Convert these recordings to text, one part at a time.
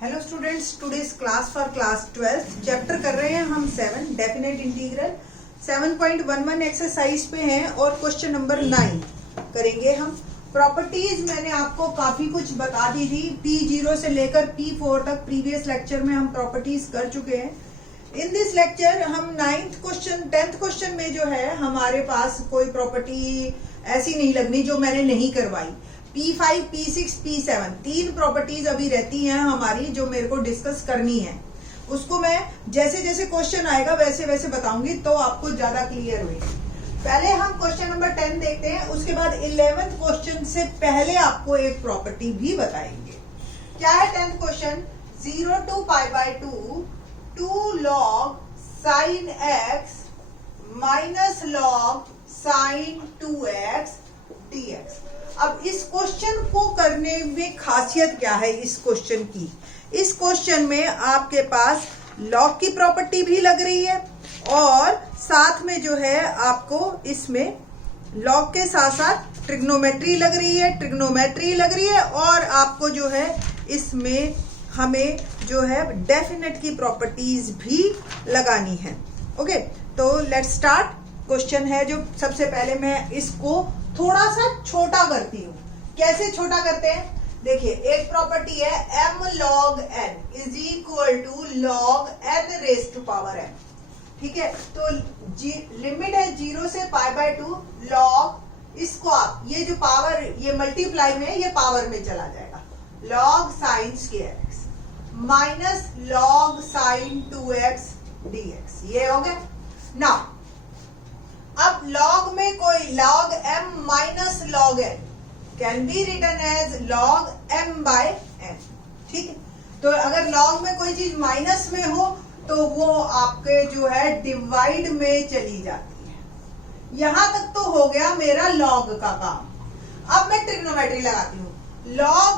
Hello students, today's class for class 12th chapter कर रहे हैं हम 7 डेफिनेट इंटीग्रल 7.11 एक्सरसाइज पे हैं और क्वेश्चन नंबर 9 करेंगे हम। प्रॉपर्टीज मैंने आपको काफी कुछ बता दी थी, P0 से लेकर P4 तक प्रीवियस लेक्चर में हम प्रॉपर्टीज कर चुके हैं। इन दिस लेक्चर हम 10th क्वेश्चन में जो है हमारे पास कोई प्रॉपर्टी ऐसी नहीं लगनी जो मैंने नहीं करवाई। P5, P6, P7 तीन प्रॉपर्टीज अभी रहती हैं हमारी जो मेरे को डिस्कस करनी है। उसको मैं जैसे जैसे क्वेश्चन आएगा वैसे वैसे बताऊंगी तो आपको ज्यादा क्लियर होगी। पहले हम क्वेश्चन नंबर 10 देखते हैं, उसके बाद 11th क्वेश्चन से पहले आपको एक प्रॉपर्टी भी बताएंगे। क्या है 10th question? 0 to π/2 2 log sin x minus log sin 2x dx। अब इस क्वेश्चन को करने में खासियत क्या है इस क्वेश्चन की? इस क्वेश्चन में आपके पास लॉग की प्रॉपर्टी भी लग रही है और साथ में जो है आपको इसमें लॉग के साथ साथ ट्रिग्नोमेट्री लग रही है और आपको जो है इसमें हमें जो है डेफिनेट की प्रॉपर्टीज भी लगानी है। ओके, तो लेट्स स्टार्ट। क्वेश्चन है जो सबसे पहले मैं इसको थोड़ा सा छोटा करती हूँ। कैसे छोटा करते हैं? देखिए, एक प्रॉपर्टी है m log n is equal to log n raise to power n। ठीक है, तो लिमिट है 0 से π/2 log, इसको आप ये जो पावर ये मल्टीप्लाई में ये पावर में चला जाएगा, log sin square x minus log sin 2x dx। ये हो गया ना। अब log में कोई log m minus log n can be written as log m by n। ठीक है, तो अगर log में कोई चीज माइनस में हो तो वो आपके जो है डिवाइड में चली जाती है। यहां तक तो हो गया मेरा log का काम। अब मैं ट्रिग्नोमेट्री लगाती हूँ। log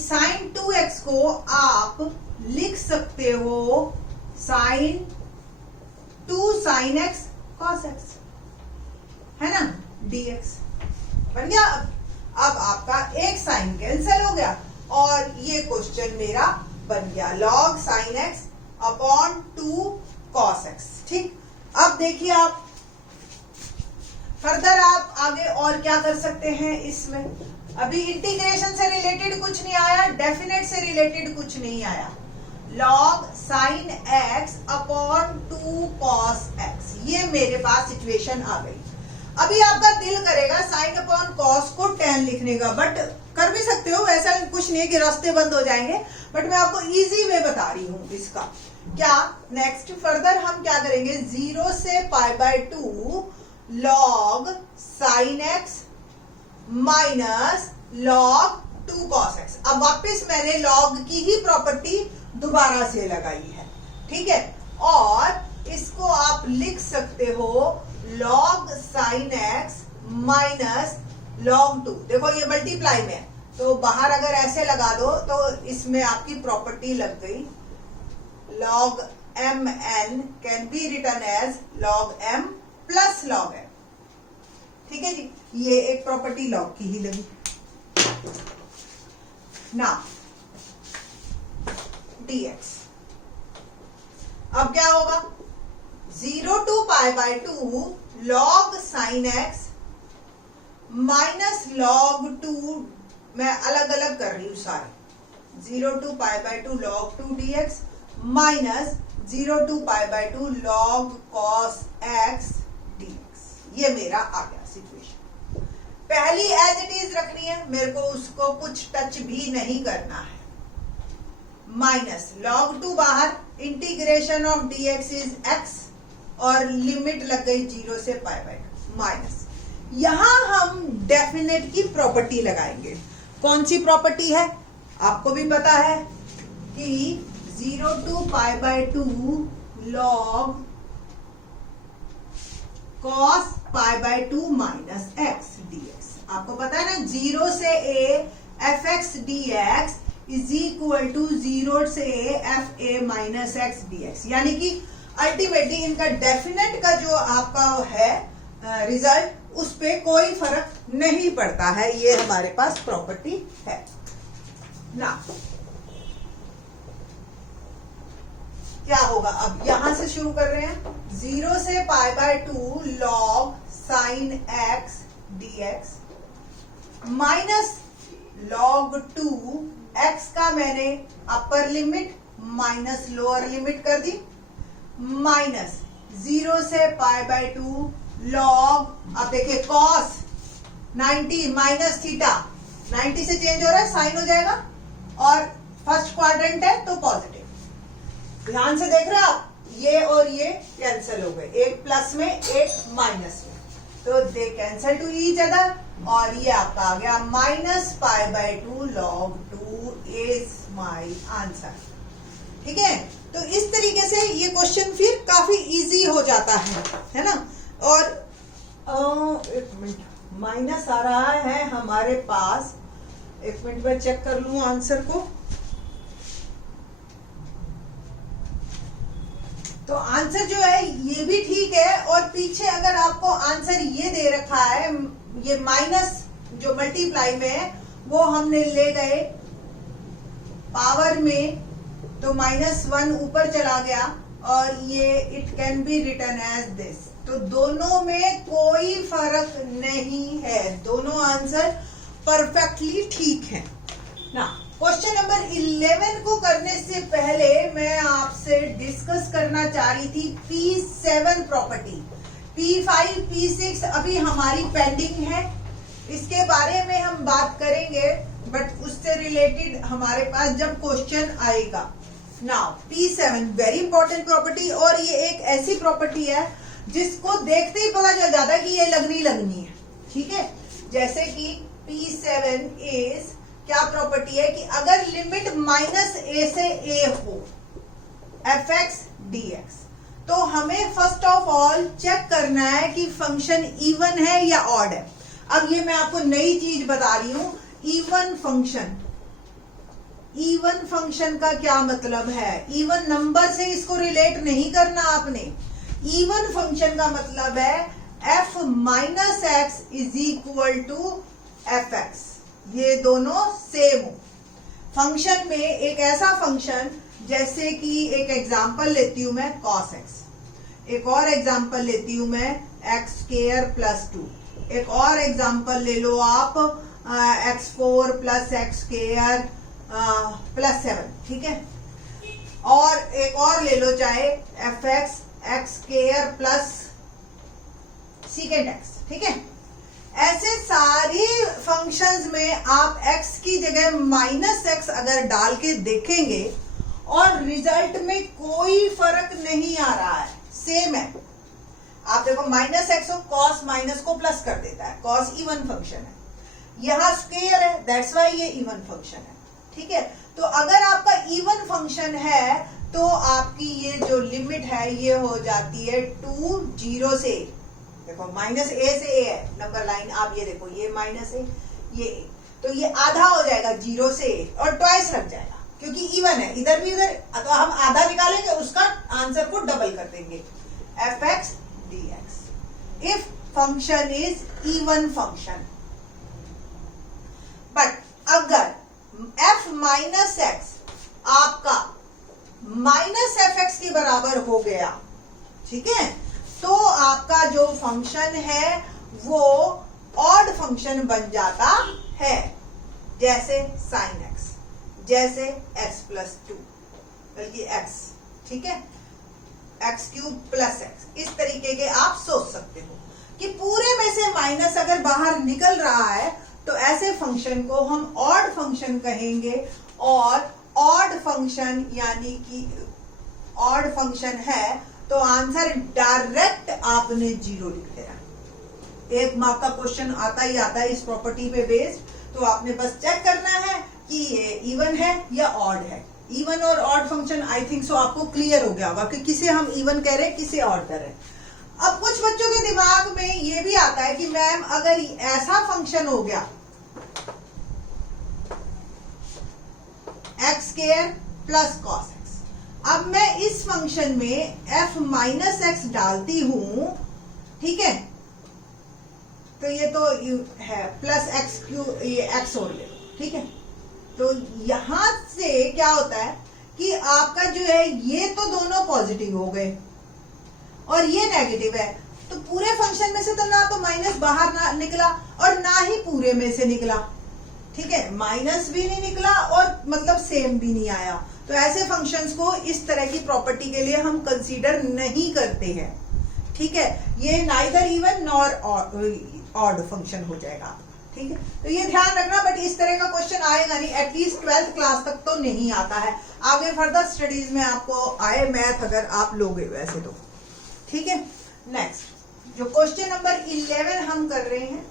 sin 2x को आप लिख सकते हो sin 2 sin x cos x, है ना, dx बन गया। अब आपका एक साइन कैंसिल हो गया और ये क्वेश्चन मेरा बन गया log sin x upon 2 cos x। ठीक, अब देखिए आप फर्दर आप आगे और क्या कर सकते हैं इसमें। अभी इंटीग्रेशन से रिलेटेड कुछ नहीं आया, डेफिनेट से रिलेटेड कुछ नहीं आया। log sin x upon 2 cos x, ये मेरे पास सिचुएशन आ गई। अभी आपका दिल करेगा साइन अपॉन कॉस को tan लिखने का, बट कर भी सकते हो, ऐसा कुछ नहीं है कि रास्ते बंद हो जाएंगे, बट मैं आपको इजी वे बता रही हूं इसका। क्या नेक्स्ट फर्दर हम क्या करेंगे? 0 से π/2 log sin x minus log 2 cos x। अब वापस मैंने log की ही प्रॉपर्टी दोबारा से लगाई है। ठीक है, और इसको आप लिख सकते हो log sin x minus log 2। देखो ये मल्टीप्लाई में है तो बाहर अगर ऐसे लगा दो तो इसमें आपकी प्रॉपर्टी लग गई। log mn can be written as log m plus log n। ठीक है जी, ये एक प्रॉपर्टी log की ही लगी ना। dx अब क्या होगा? 0 to π/2 log sin x minus log 2, मैं अलग अलग कर रही हूं सारे। 0 to π/2 log 2 dx minus 0 to π/2 log cos x dx। ये मेरा आ गया सिचुएशन। पहली एज इट इज रखनी है, मेरे को उसको कुछ टच भी नहीं करना है। माइनस log 2 बाहर, integration of dx is x और लिमिट लग गई 0 से π/2 माइनस। यहां हम डेफिनेट की प्रॉपर्टी लगाएंगे। कौन सी प्रॉपर्टी है? आपको भी पता है कि 0 to π/2 log cos π/2 minus x dx। आपको पता है ना, 0 से a fx dx is equal to 0 से a fa minus x dx। यानी कि अल्टीमेटली इनका डेफिनेट का जो आपका है रिजल्ट, उस पे कोई फर्क नहीं पड़ता है। ये हमारे पास प्रॉपर्टी है ना। क्या होगा? अब यहां से शुरू कर रहे हैं, 0 से π/2 log sin x dx minus log 2 x का मैंने अपर लिमिट माइनस लोअर लिमिट कर दी, माइनस 0 से π/2 log, अब देखिए cos 90 माइनस थीटा, 90 से चेंज हो रहा है, साइन हो जाएगा, और फर्स्ट क्वाड्रेंट है तो पॉजिटिव। ध्यान से देख रहे हो आप, ये और ये कैंसिल हो गए, एक प्लस में एक माइनस में, तो they cancel to each other, और ये आपका आ गया minus π/2 log 2 is my answer. ठीक है, तो इस तरीके से ये क्वेश्चन फिर काफी इजी हो जाता है ना। और एक मिनट, माइनस आ रहा है हमारे पास, एक मिनट में चेक कर लूं आंसर को। तो आंसर जो है ये भी ठीक है, और पीछे अगर आपको आंसर ये दे रखा है, ये माइनस जो मल्टीप्लाई में है वो हमने ले गए पावर में, तो -1 ऊपर चला गया, और ये it can be written as this. तो दोनों में कोई फर्क नहीं है, दोनों आंसर परफेक्टली ठीक है ना। क्वेश्चन नंबर 11 को करने से पहले मैं आपसे डिस्कस करना चाह रही थी P7 प्रॉपर्टी। P5 P6 अभी हमारी पेंडिंग है, इसके बारे में हम बात करेंगे, बट उससे रिलेटेड हमारे पास जब क्वेश्चन आएगा। Now P7 very important property, और ये एक ऐसी प्रॉपर्टी है जिसको देखते ही पता चल जाता है कि ये लगनी है। ठीक है, जैसे कि P7 इज क्या प्रॉपर्टी है कि अगर लिमिट -a से a हो fx dx, तो हमें फर्स्ट ऑफ ऑल चेक करना है कि फंक्शन इवन है या ऑड है। अब ये मैं आपको नई चीज बता रही हूं, इवन फंक्शन। इवन फंक्शन का क्या मतलब है? इवन नंबर से इसको रिलेट नहीं करना आपने। इवन फंक्शन का मतलब है f minus x is equal to f x, ये दोनों सेम हो। फंक्शन में एक ऐसा फंक्शन, जैसे कि एक एग्जांपल लेती हूं मैं cos x, एक और एग्जांपल लेती हूं मैं x² + 2, एक और एग्जांपल ले लो आप x4 + x² + 7। ठीक है, और एक और ले लो चाहे fx x² + secant x। ठीक है, ऐसे सारी फंक्शंस में आप x की जगह -x अगर डाल के देखेंगे और रिजल्ट में कोई फर्क नहीं आ रहा है, सेम है। आप देखो -x को cos माइनस को प्लस कर देता है, cos इवन फंक्शन है, यहाँ स्क्वायर है, दैट्स वाई ये इवन फंक्शन है। ठीक है, तो अगर आपका इवन फंक्शन है तो आपकी ये जो लिमिट है ये हो जाती है 2 0 से, देखो -a से a है नंबर लाइन, आप ये देखो ये -a ये a, तो ये आधा हो जाएगा 0 से a, और ट्वाइस रख जाएगा क्योंकि इवन है, इधर भी इधर, तो हम आधा निकालेंगे, उसका आंसर को डबल कर देंगे, fx dx if function is even function. But अगर f माइनस एक्स आपका -fx के बराबर हो गया, ठीक है, तो आपका जो फंक्शन है वो ऑड फंक्शन बन जाता है, जैसे sin x, जैसे x + 2, बल्कि x, ठीक है, x³ + x, इस तरीके के आप सोच सकते हो कि पूरे में से माइनस अगर बाहर निकल रहा है तो ऐसे फंक्शन को हम ऑड फंक्शन कहेंगे, और ऑड फंक्शन यानी कि ऑड फंक्शन है तो आंसर डायरेक्ट आपने 0 लिख देना। 1 मार्क का क्वेश्चन आता ही आता है इस प्रॉपर्टी पे बेस्ड, तो आपने बस चेक करना है कि ये इवन है या ऑड है। इवन और odd function I think so आपको क्लियर हो गया होगा कि किसे हम इवन कह रहे हैं, किसे ऑड कर रहे हैं। अब कुछ बच्चों के दिमाग में ये भी आता है कि मैम अगर ऐसा फंक्शन हो गया x² + cos x, अब मैं इस फंक्शन में f माइनस एक्स डालती हूं, ठीक है, तो ये तो है प्लस x³, ये x और ले लो, ठीक है, तो यहां से क्या होता है कि आपका जो है ये तो दोनों पॉजिटिव हो गए और ये नेगेटिव है, तो पूरे फंक्शन में से तो ना तो माइनस बाहर ना निकला और ना ही पूरे में से निकला, ठीक है, माइनस भी नहीं निकला और मतलब सेम भी नहीं आया। तो ऐसे फंक्शंस को इस तरह की प्रॉपर्टी के लिए हम कंसीडर नहीं करते हैं, ठीक है, ये neither even nor odd function हो जाएगा, ठीक है। तो ये ध्यान रखना, बट इस तरह का क्वेश्चन आएगा नहीं, एटलीस्ट 12th क्लास तक तो नहीं आता है, आगे फर्दर स्टडीज में आपको आए मैथ अगर आप लोगे वैसे तो, ठीक है। नेक्स्ट जो क्वेश्चन नंबर 11 हम कर रहे हैं,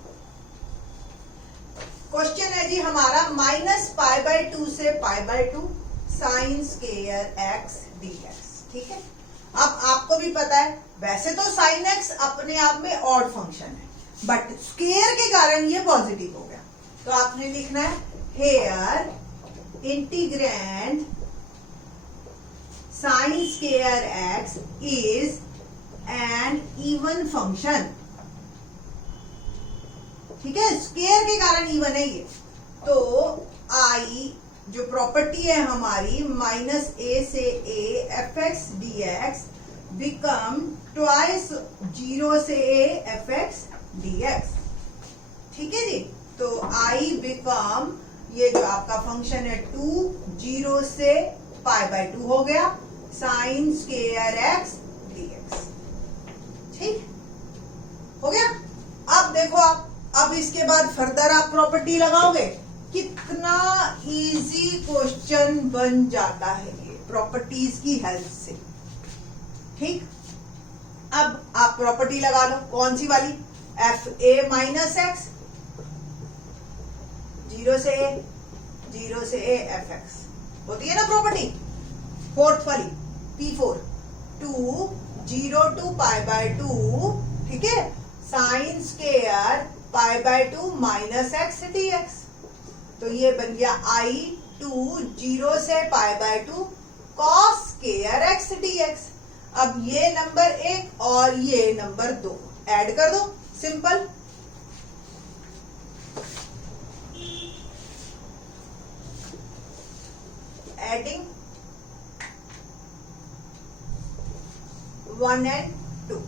क्वेश्चन है जी हमारा -π/2 से π/2 साइन स्क्वायर x dx, ठीक है। अब आपको भी पता है वैसे तो साइन x अपने आप में ऑड फंक्शन है, बट स्क्वायर के कारण ये पॉजिटिव हो गया, तो आपने लिखना है here integrand sine square x is an even function, ठीक है, स्क्वायर के कारण इवन है ये। तो आई जो प्रॉपर्टी है हमारी -a से a fx dx become twice 0 से a fx dx, ठीक है जी। तो आई बिकम ये जो आपका फंक्शन है 2 0 से π/2 हो गया साइन स्क्वायर x dx, ठीक हो गया। अब देखो आप, अब इसके बाद फर्दर आप प्रॉपर्टी लगाओगे, कितना इजी क्वेश्चन बन जाता है ये प्रॉपर्टीज की हेल्प से, ठीक। अब आप प्रॉपर्टी लगा लो, कौन सी वाली, fa माइनस एक्स 0 से a 0 से a fx होती है ना प्रॉपर्टी, फोर्थ वाली p4 2 0 to π/2, ठीक है, sine square π/2 minus x dx, तो ये बन गया i 2 0 से π/2 cos स्क्वायर x dx। अब ये नंबर 1 और ये नंबर 2 ऐड कर दो, simple, adding 1 and 2,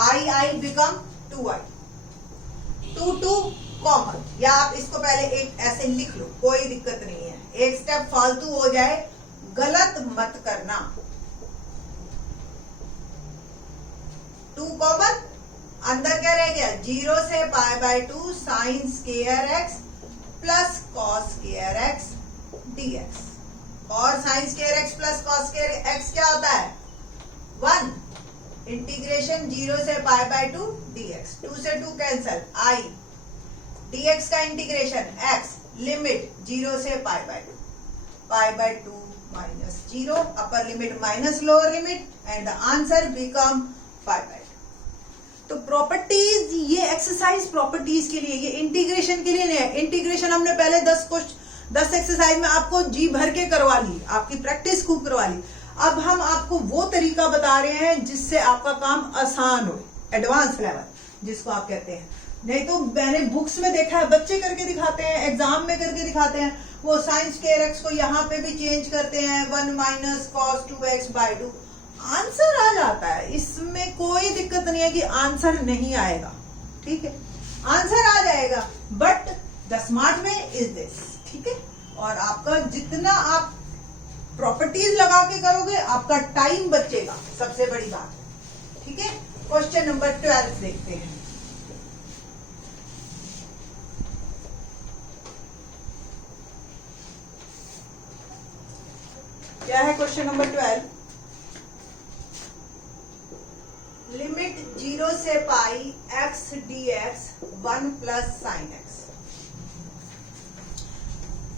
I become 2i, 2 common, या आप इसको पहले एक ऐसे लिख लो, कोई दिक्कत नहीं है, एक स्टेप फालतू हो जाए गलत मत करना। 2 कॉमन, अंदर क्या रह गया 0 से π/2 sine square x plus cos square x dx, और sine square x plus cos square x क्या होता है 1, इंटीग्रेशन 0 से π/2 dx, 2 से 2 कैंसल, i dx का इंटीग्रेशन x लिमिट 0 से π/2 minus 0, upper limit minus lower limit, and the answer become π/2। तो properties, ये एक्सरसाइज प्रॉपर्टीज के लिए, ये इंटीग्रेशन के लिए नहीं है। इंटीग्रेशन हमने पहले 10 एक्सरसाइज में आपको जी भर के करवा ली, आपकी प्रैक्टिस खूब करवा ली। अब हम आपको वो तरीका बता रहे हैं जिससे आपका काम आसान हो, एडवांस लेवल जिसको आप कहते हैं। नहीं तो मैंने बुक्स में देखा है बच्चे करके दिखाते हैं, एग्जाम में करके दिखाते हैं, वो साइन स्क्वायर एक्स को यहाँ पे भी चेंज करते हैं 1 माइनस कॉस 2x/2, आंसर आ जाता है, इसमें कोई दिक्कत नहीं है कि आंसर नहीं आएगा, ठीक है, आंसर आ जाएगा, but the smart way is this, ठीक है। और आपका जितना आप प्रॉपर्टीज लगा के करोगे आपका टाइम बचेगा, सबसे बड़ी बात, ठीक है। क्वेश्चन नंबर 12 देखते हैं। क्या है क्वेश्चन नंबर 12, लिमिट 0 से पाई x dx 1 plus sign x।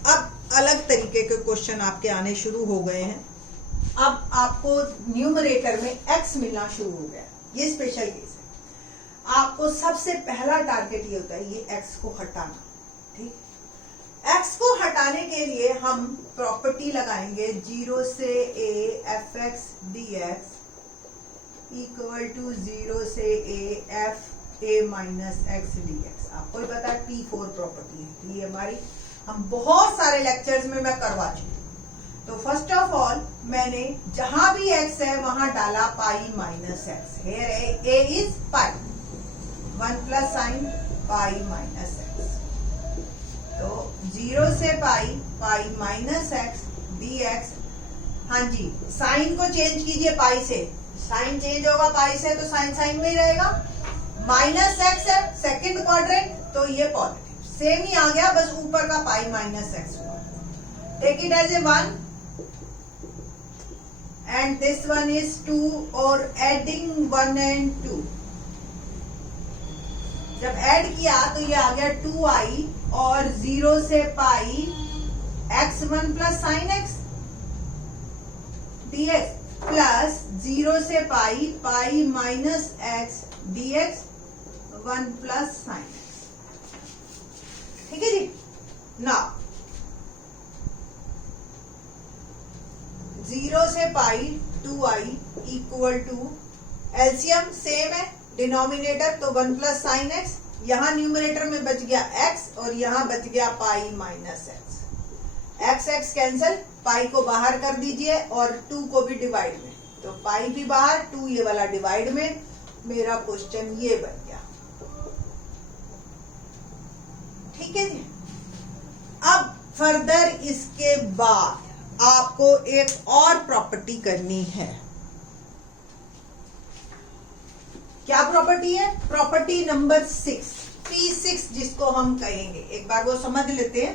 अब अलग तरीके के क्वेश्चन आपके आने शुरू हो गए हैं। अब आपको न्यूमरेटर में x मिलना शुरू हो गया, ये स्पेशल केस है। आपको सबसे पहला टारगेट ये होता है ये x को हटाना, ठीक। x को हटाने के लिए हम प्रॉपर्टी लगाएंगे 0 से a fx dx equal to 0 से a f a minus x dx। आपको ही पता है P4 प्रॉपर्टी है, ये हमारी हम बहुत सारे लेक्चर्स में मैं करवा चुकी हूँ। तो फर्स्ट ऑफ ऑल मैंने जहां भी x है वहां डाला पाई minus x. Here a is pi, 1 plus sine pi minus x. तो 0 से pi, pi minus x dx। हाँ जी, साइन को चेंज कीजिए पाई से, साइन चेंज होगा पाई से तो साइन साइन में ही रहेगा। माइनस एक्स है सेकंड क्वाड्रेंट, तो ये पॉजिटिव सेम ही आ गया, बस ऊपर का पाई माइनस एक्स हुआ। Take it as a 1 and this one is 2 और adding 1 and 2। जब ऐड किया तो ये आ गया 2i और 0 से pi x1 plus sine x dx plus 0 से pi, pi minus x dx 1 plus sine x. ठीक है जी। ना 0 से pi 2i equal to LCM same है, डिनोमिनेटर तो 1 प्लस साइन एक्स, यहां न्यूमरेटर में बच गया x और यहां बच गया pi minus x. X x cancel, pi को बाहर कर दीजिए और 2 को भी डिवाइड में, तो पाई भी बाहर, 2 ये वाला डिवाइड में। मेरा क्वेश्चन ये बन गया। ठीक है जी। अब फर्दर इसके बाद आपको एक और प्रॉपर्टी करनी है। क्या प्रॉपर्टी है? प्रॉपर्टी नंबर 6, P6 जिसको हम कहेंगे, एक बार वो समझ लेते हैं।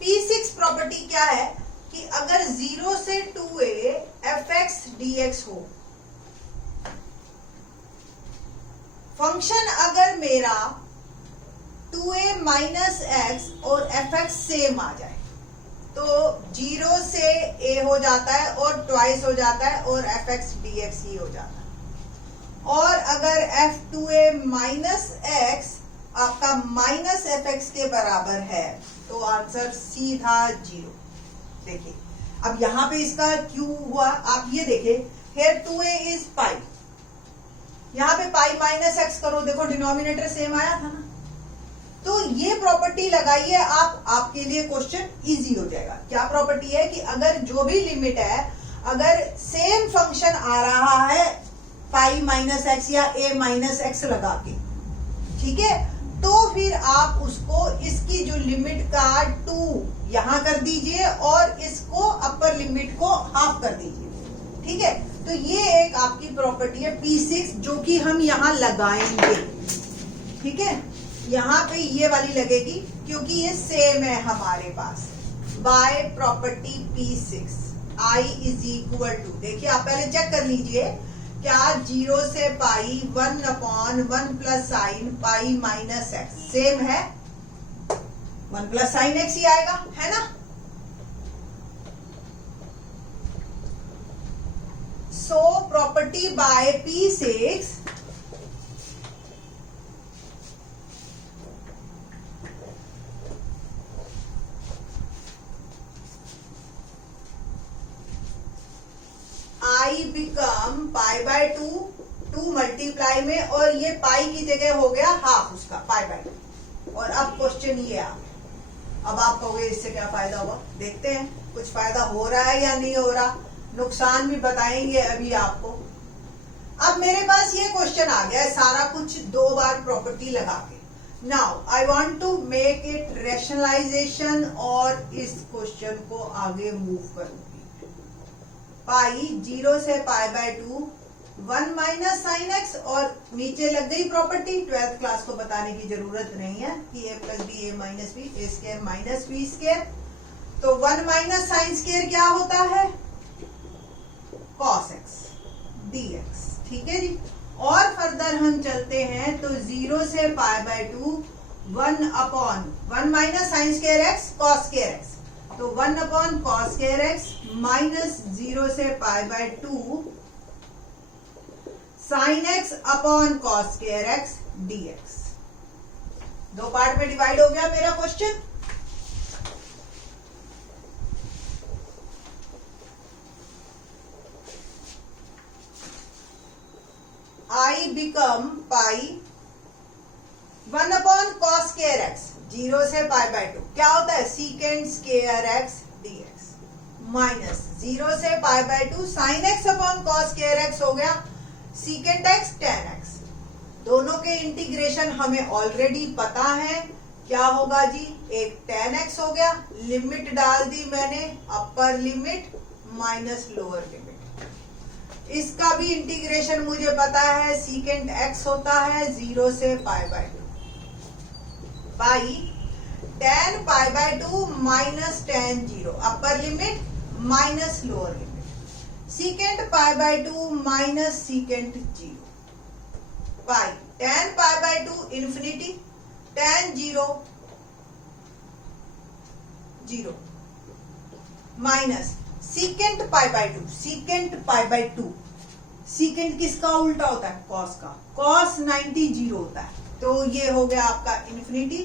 P6 प्रॉपर्टी क्या है कि अगर 0 से 2a fx dx हो, फंक्शन अगर मेरा 2a माइनस एक्स और fx सेम आ जाए तो 0 से a हो जाता है और ट्वाइस हो जाता है और fx dx ही हो जाता है। और अगर f2a माइनस एक्स आपका माइनस fx के बराबर है तो आंसर सीधा 0। देखिए अब यहां पे इसका क्यों हुआ, आप ये देखिए, here 2a इज पाई, यहां पे पाई माइनस एक्स करो, देखो डिनोमिनेटर सेम आया था ना। तो ये प्रॉपर्टी लगाइए आप, आपके लिए क्वेश्चन इजी हो जाएगा। क्या प्रॉपर्टी है कि अगर जो भी लिमिट है, अगर सेम फंक्शन आ रहा है पाई माइनस एक्स या a माइनस एक्स लगा के, ठीक है, तो फिर आप उसको इसकी जो लिमिट का 2 यहां कर दीजिए और इसको अपर लिमिट को हाफ कर दीजिए। ठीक है, तो ये एक आपकी प्रॉपर्टी है P6 जो कि हम यहां लगाएंगे। ठीक है, यहां पे ये वाली लगेगी क्योंकि ये सेम है हमारे पास। By property P6 I is equal to, देखिए आप पहले चेक कर लीजिए, क्या 0 से pi 1 upon 1 plus sine pi minus x same है? 1 प्लस साइन एक्स ही आएगा, है ना। So property by P6 I become pi by 2 multiply में, और ये पाई की जगह हो गया हाफ उसका पाई बाय 2। और अब क्वेश्चन ये आ गया। अब आप कहोगे इससे क्या फायदा हुआ, देखते हैं कुछ फायदा हो रहा है या नहीं हो रहा, नुकसान भी बताएंगे अभी आपको। अब मेरे पास ये क्वेश्चन आ गया है सारा कुछ 2 बार प्रॉपर्टी लगा के। Now I want to make it rationalisation और इस क्वेश्चन को आगे मूव करूंगी। पाई 0 से पाई बाय 2 1 माइनस साइन एक्स, और नीचे लग गई प्रॉपर्टी, 12th क्लास को बताने की जरूरत नहीं है कि a plus b a minus b a square minus b square. तो 1 माइनस साइन स्क्वायर क्या होता है? cos x dx। ठीक है जी। और फर्दर हम चलते हैं तो 0 से पाई by 2 1 upon 1 minus sine square x cos square x, तो 1 upon cos square x minus 0 से पाई by 2 sine x upon cos square x dx। 2 part में डिवाइड हो गया मेरा question. I become pi 1 upon cos square x 0 से पाई by 2 क्या होता है? Secant square x dx minus 0 से पाई by 2 sine x upon cos square x हो गया सीकेंट एक्स टेन एक्स। दोनों के इंटीग्रेशन हमें ऑलरेडी पता है, क्या होगा जी, एक टेन एक्स हो गया, लिमिट डाल दी मैंने, अपर लिमिट माइनस लोअर लिमिट। इसका भी इंटीग्रेशन मुझे पता है, सीकेंट एक्स होता है 0 से पाई by 2 by ten pi by 2 minus ten 0, upper limit minus lower limit, secant pi by 2 minus secant 0 pi ten pi by 2 infinity ten 0 0 minus secant pi by 2, secant pi by 2, secant किसका उल्टा होता है, cos का, cos 90 0 होता है, तो ये हो गया आपका इंफिनिटी,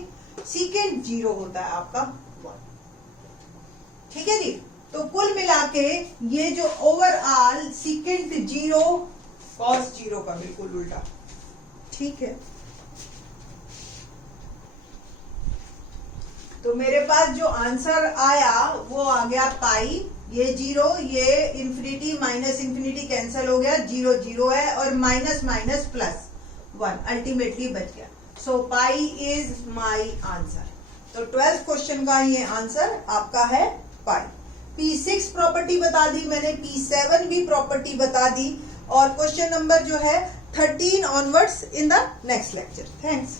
सीकेंट 0 होता है आपका 1। ठीक है जी, तो कुल मिला के ये जो ओवरऑल सीकेंट 0 कॉस 0 का बिल्कुल उल्टा। ठीक है, तो मेरे पास जो आंसर आया वो आ गया पाई, ये 0, ये इंफिनिटी माइनस इंफिनिटी कैंसिल हो गया, 0 0 है और माइनस माइनस प्लस 1 अल्टीमेटली बच गया। सो पाई इज माई आंसर। तो 12th क्वेश्चन का ये आंसर आपका है पाई। P6 प्रॉपर्टी बता दी मैंने, P7 भी प्रॉपर्टी बता दी, और क्वेश्चन नंबर जो है 13 onwards in the next lecture. Thanks.